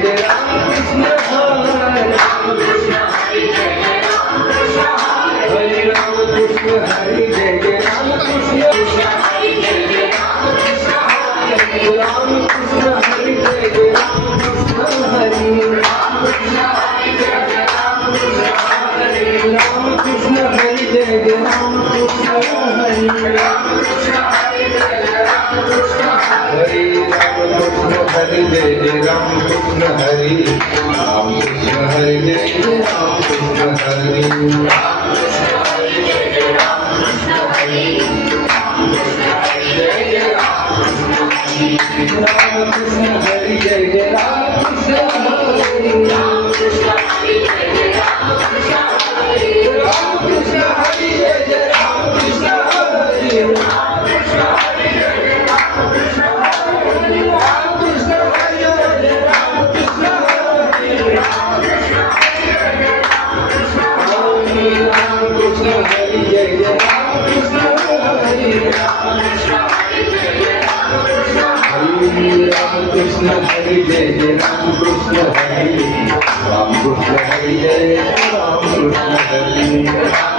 Jai Ram Krishna Hare Ram Krishna Hare Jai Jai Ram Krishna Ram Krishna Hare Jai Jai Ram Krishna Hare Ram Krishna Hare Jai Jai Ram Krishna Hare Ram Krishna Hare Jai Jai Ram Krishna Hare Ram Krishna Hare Jai Jai Ram Krishna Hare Ram Krishna Hare Jai Jai Ram Krishna Hare Ram Krishna Hare Jai Jai Ram Krishna Hare Ram Krishna Hare Jai Jai Ram Krishna Hare Ram Krishna Hare Jai Jai Ram Krishna Hare Ram Krishna Hare Jai Jai Ram Krishna Hare Ram Krishna Hare Jai Jai Ram Krishna Hare Ram Krishna Hare Jai Jai Ram Krishna Hare Ram Krishna Hare Jai Jai Ram Krishna Hare Ram Krishna Hare Jai Jai Ram Krishna Hare Ram Krishna Hare Jai Jai Ram Krishna Hare Ram Krishna Hare Jai Jai Ram Krishna Hare Ram Krishna Hare Jai Jai Ram Krishna Hare Ram Krishna Hare Jai Jai Ram Krishna Hare Ram Krishna Hare Jai Ram Krishna Hare